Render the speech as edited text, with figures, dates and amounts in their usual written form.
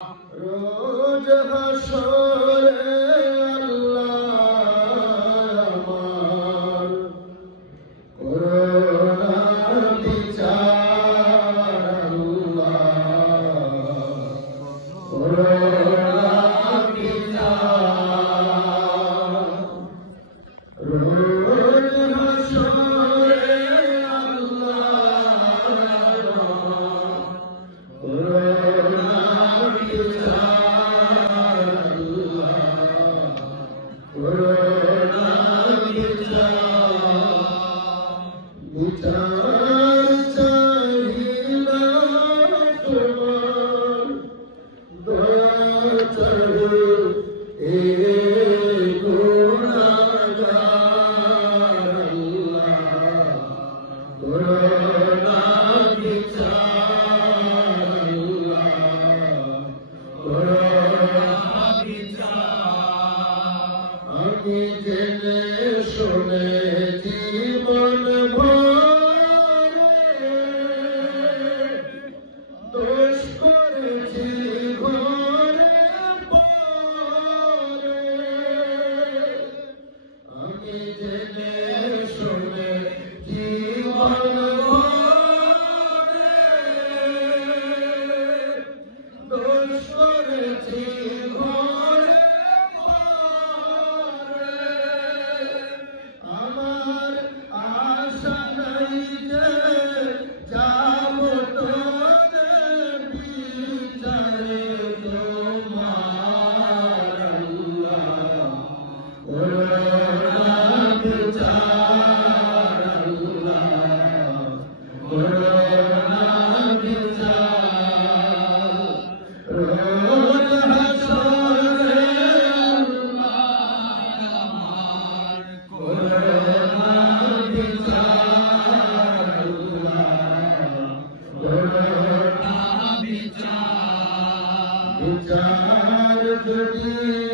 रोज हशरे अल्लाह अमार corona विचार अल्लाह corona विचार रोज हशरे अल्लाह corona विचार चाहिए तुम्हार दया चढ़े गुनाहगार अल्लाह कोरोना विचार अल्लाह कोरोना विचार আমি জেনে শুনে জীবন ভরে দোষ করেছি ঘরে পরে আমি জেনে শুনে জীবন ভরে দোষ করেছি ঘরে আমার আশা নাই যে যাব তোর বিচারে তোমার আল্লাহ কোরআন বিচার আল্লাহ কোরআন বিচার রোজ হাসরে আল্লাহ আমার কোরআন বিচার আল্লাহ কোরআন বিচার বিচার যদি